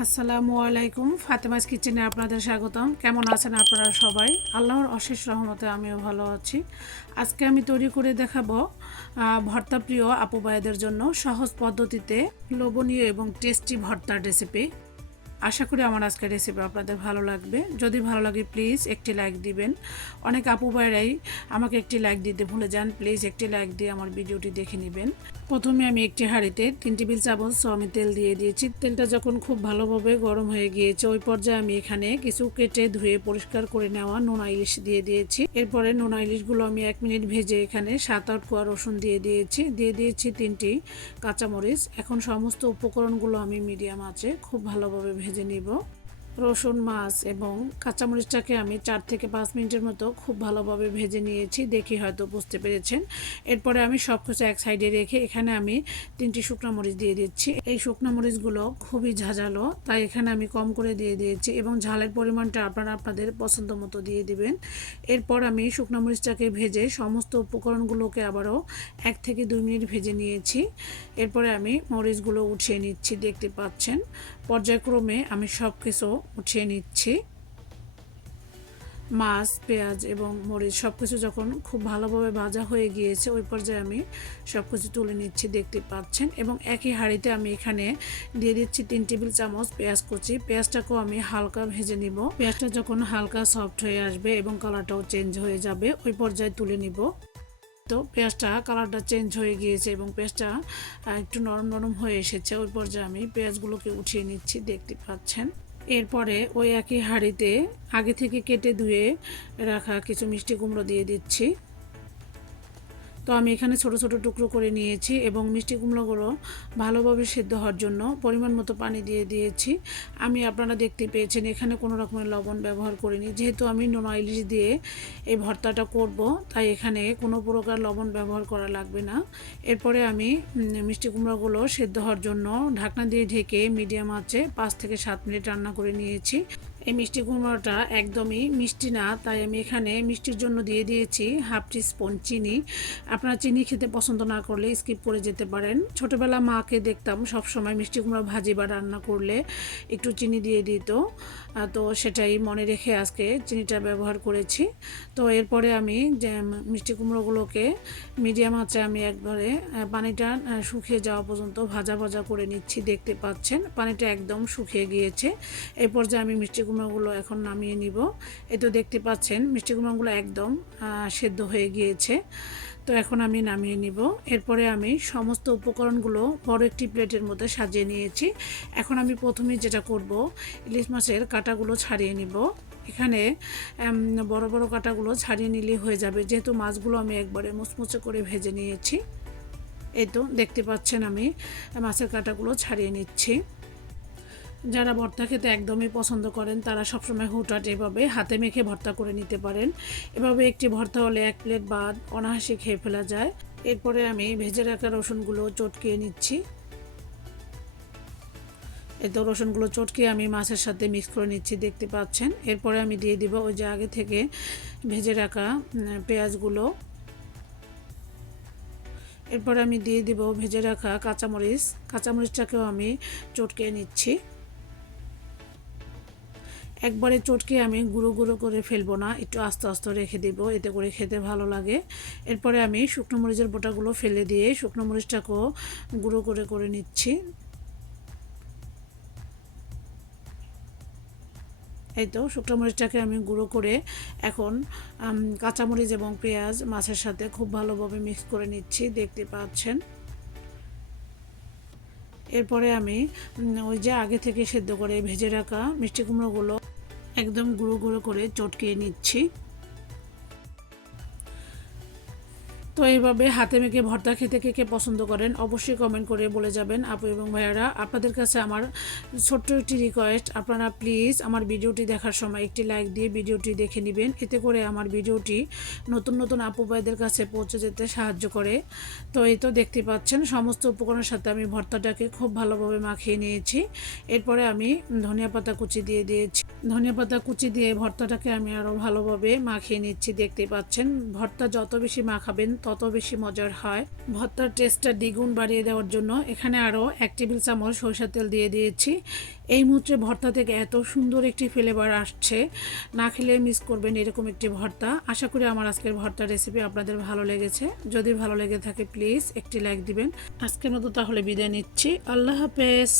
আসসালামু আলাইকুম ফাতেমাস কিচেনে আপনাদের স্বাগতম। কেমন আছেন আপনারা সবাই? আল্লাহর অশেষ রহমতে আমিও ভালো আছি। আজকে আমি তৈরি করে দেখাবো আহ, ভর্তা প্রিয় আপু ভাইদের জন্য সহজ পদ্ধতিতে লোভনীয় এবং টেস্টি ভর্তার রেসিপি আশা করি আমার আজকের রেসিপি আপনাদের ভালো লাগবে। যদি ভালো লাগে প্লিজ একটি লাইক দিবেন। অনেক আপু ভাইরাই আমাকে একটি লাইক দিতে ভুলে যান। প্লিজ একটি লাইক দিয়ে আমার ভিডিওটি দেখে নেবেন। প্রথমে আমি একটি হাঁড়িতে তিন টেবিল চামচ আমি তেল দিয়ে দিয়েছি। তেলটা যখন খুব ভালোভাবে গরম হয়ে গিয়েছে, ওই পর্যায়ে আমি এখানে কিছু কেটে ধুয়ে পরিষ্কার করে নেওয়া নোনা ইলিশ দিয়ে দিয়েছি। এরপরে নোনা ইলিশগুলো আমি এক মিনিট ভেজে এখানে সাত, আট কোয়া রসুন দিয়ে দিয়েছি। দিয়ে দিয়েছি তিনটি কাঁচামরিচ। এখন সমস্ত উপকরণগুলো আমি মিডিয়াম আছে খুব ভালোভাবে ভেজে নিব। রসুন, মাছ এবং কাঁচামরিচটাকে আমি চার থেকে পাঁচ মিনিটের মতো খুব ভালোভাবে ভেজে নিয়েছি। দেখি হয়তো বুঝতে পেরেছেন। এরপরে আমি সব কিছু এক সাইডে রেখে এখানে আমি তিনটি শুকনো মরিচ দিয়ে দিচ্ছি। এই শুকনো মরিচগুলো খুবই ঝাঁঝালো, তাই এখানে আমি কম করে দিয়ে দিয়েছি এবং ঝালের পরিমাণটা আপনারা আপনাদের পছন্দ মতো দিয়ে দিবেন। এরপর আমি শুকনো মরিচটাকে ভেজে সমস্ত উপকরণগুলোকে আবারও এক থেকে দুই মিনিট ভেজে নিয়েছি। এরপরে আমি মরিচগুলো উঠিয়ে নিচ্ছি, দেখতে পাচ্ছেন। পর্যায়ক্রমে আমি সব কিছু উঠিয়ে নিচ্ছি। মাছ, পেঁয়াজ এবং মরিচ সব কিছু যখন খুব ভালোভাবে ভাজা হয়ে গিয়েছে, ওই পর্যায়ে আমি সব কিছু তুলে নিচ্ছি, দেখতে পাচ্ছেন। এবং একই হাঁড়িতে আমি এখানে দিয়ে দিচ্ছি তিন টেবিল চামচ পেঁয়াজ কুচি। পেঁয়াজটাকেও আমি হালকা ভেজে নিব। পেঁয়াজটা যখন হালকা সফট হয়ে আসবে এবং কালারটাও চেঞ্জ হয়ে যাবে, ওই পর্যায়ে তুলে নিব। তো পেঁয়াজটা, কালারটা চেঞ্জ হয়ে গিয়েছে এবং পেঁয়াজটা একটু নরম নরম হয়ে এসেছে, ওই পর্যায়ে আমি পেঁয়াজগুলোকে উঠিয়ে নিচ্ছি, দেখতে পাচ্ছেন। এরপরে ওই একই হাঁড়িতে আগে থেকে কেটে ধুয়ে রাখা কিছু মিষ্টি কুমড়ো দিয়ে দিচ্ছি। তো আমি এখানে ছোট ছোট টুকরো করে নিয়েছি এবং মিষ্টি কুমড়োগুলো ভালোভাবে সেদ্ধ হওয়ার জন্য পরিমাণ মতো পানি দিয়ে দিয়েছি। আমি আপনারা দেখতে পেয়েছেন এখানে কোনো রকমের লবণ ব্যবহার করিনি। যেহেতু আমি নোনা ইলিশ দিয়ে এই ভর্তাটা করব, তাই এখানে কোনো প্রকার লবণ ব্যবহার করা লাগবে না। এরপরে আমি মিষ্টি কুমড়োগুলো সেদ্ধ হওয়ার জন্য ঢাকনা দিয়ে ঢেকে মিডিয়াম আঁচে পাঁচ থেকে সাত মিনিট রান্না করে নিয়েছি। এই মিষ্টি কুমড়োটা একদমই মিষ্টি না, তাই আমি এখানে মিষ্টির জন্য দিয়ে দিয়েছি হাফ টি স্পুন চিনি। আপনারা চিনি খেতে পছন্দ না করলে স্কিপ করে যেতে পারেন। ছোটোবেলা মাকে দেখতাম সব সময় মিষ্টি কুমড়ো ভাজি বা রান্না করলে একটু চিনি দিয়ে দিত। তো সেটাই মনে রেখে আজকে চিনিটা ব্যবহার করেছি। তো এরপরে আমি মিষ্টি কুমড়োগুলোকে মিডিয়াম আঁচে আমি একবারে পানিটা শুকিয়ে যাওয়া পর্যন্ত ভাজা ভাজা করে নিচ্ছি, দেখতে পাচ্ছেন। পানিটা একদম শুকিয়ে গিয়েছে। এরপর যে আমি মিষ্টি কুমড়োগুলো এখন নামিয়ে নিব। এই তো দেখতে পাচ্ছেন, মিষ্টি কুমড়োগুলো একদম সেদ্ধ হয়ে গিয়েছে। তো এখন আমি নামিয়ে নিব। এরপরে আমি সমস্ত উপকরণগুলো বড় একটি প্লেটের মধ্যে সাজিয়ে নিয়েছি। এখন আমি প্রথমে যেটা করব, ইলিশ মাছের কাঁটাগুলো ছাড়িয়ে নিব। এখানে বড় বড় কাঁটাগুলো ছাড়িয়ে নিলেই হয়ে যাবে। যেহেতু মাছগুলো আমি একবারে মুচমুচে করে ভেজে নিয়েছি, এই তো দেখতে পাচ্ছেন আমি মাছের কাঁটাগুলো ছাড়িয়ে নিচ্ছি। যারা ভর্তা খেতে একদমই পছন্দ করেন, তারা সবসময় হুটহাট এভাবে হাতে মেখে ভর্তা করে নিতে পারেন। এভাবে একটি ভর্তা হলে এক প্লেট ভাত অনায়াসে খেয়ে ফেলা যায়। এরপরে আমি ভেজে রাখা রসুনগুলো চটকিয়ে নিচ্ছি। এই তো রসুনগুলো চটকিয়ে আমি মাছের সাথে মিক্স করে নিচ্ছি, দেখতে পাচ্ছেন। এরপরে আমি দিয়ে দিব ওই যে আগে থেকে ভেজে রাখা পেঁয়াজগুলো। এরপরে আমি দিয়ে দিব ভেজে রাখা কাঁচামরিচ। কাঁচামরিচটাকেও আমি চটকিয়ে নিচ্ছি। একবারে চটকে আমি গুঁড়ো গুঁড়ো করে ফেলব না, একটু আস্তে আস্তে রেখে দেব, এতে করে খেতে ভালো লাগে। এরপরে আমি শুকনো মরিচের বোটাগুলো ফেলে দিয়ে শুকনো মরিচটাকেও গুঁড়ো করে করে নিচ্ছি। এই তো শুকনো মরিচটাকে আমি গুঁড়ো করে এখন কাঁচামরিচ এবং পেঁয়াজ মাছের সাথে খুব ভালোভাবে মিক্স করে নিচ্ছি, দেখতে পাচ্ছেন। এরপরে আমি ওই যে আগে থেকে সেদ্ধ করে ভেজে রাখা মিষ্টি কুমড়োগুলো একদম গুঁড়ো গুঁড়ো করে চটকিয়ে নিচ্ছি। তো এইভাবে হাতে মেখে ভর্তা খেতে কে কে পছন্দ করেন অবশ্যই কমেন্ট করে বলে যাবেন আপু এবং ভাইয়ারা। আপনাদের কাছে আমার ছোট্ট একটি রিকোয়েস্ট আপনারা প্লিজ আমার ভিডিওটি দেখার সময় একটি লাইক দিয়ে ভিডিওটি দেখে নেবেন। এতে করে আমার ভিডিওটি নতুন নতুন আপু ভাইদের কাছে পৌঁছে যেতে সাহায্য করে। তো এই তো দেখতে পাচ্ছেন, সমস্ত উপকরণের সাথে আমি ভর্তাটাকে খুব ভালোভাবে মাখিয়ে নিয়েছি। এরপরে আমি ধনিয়া পাতা কুচি দিয়ে দিয়েছি। ধনিয়া পাতা কুচি দিয়ে ভর্তাটাকে আমি আরও ভালোভাবে মাখিয়ে নিচ্ছি, দেখতে পাচ্ছেন। ভর্তা যত বেশি মাখাবেন তত বেশি মজার হয়। ভর্তার টেস্টটা দ্বিগুণ বাড়িয়ে দেওয়ার জন্য এখানে আরও এক টেবিল চামচ সরিষার তেল দিয়ে দিয়েছি। এই মুহূর্তে ভর্তা থেকে এত সুন্দর একটি ফ্লেভার আসছে, না খেলে মিস করবেন এরকম একটি ভর্তা। আশা করি আমার আজকের ভর্তার রেসিপি আপনাদের ভালো লেগেছে। যদি ভালো লেগে থাকে প্লিজ একটি লাইক দিবেন। আজকের মতো তাহলে বিদায় নিচ্ছি। আল্লাহ হাফেজ।